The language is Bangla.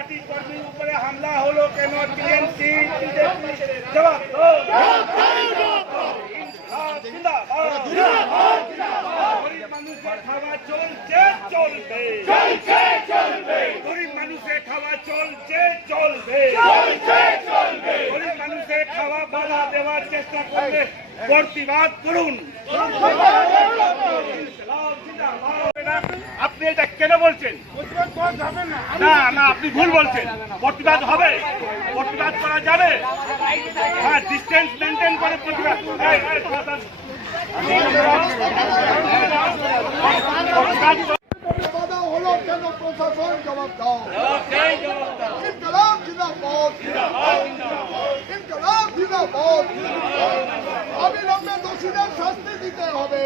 পার্টি কর্মীর উপরে হামলা হলো কেন? টিএমসি বিজেপি জবাব দাও। গরিব মানুষের খাওয়া চলছে চলবে, গরিব মানুষের খাওয়া চলছে চলবে, গরিব মানুষের খাওয়া বাধা দেওয়ার চেষ্টা করলে প্রতিবাদ করুন। আপনি এটা কেন বলছেন? না না, আপনি ভুল বলছেন। প্রতিবাদ হবে, প্রতিবাদ করা যাবে, হ্যাঁ, ডিস্টেন্স মেনটেন করে প্রতিবাদ। হলো কেন? প্রশাসন জবাব দাও। ইনকলাব জিন্দাবাদ, ইনকলাব জিন্দাবাদ। অবিলম্বে দোষীদের শাস্তি দিতে হবে।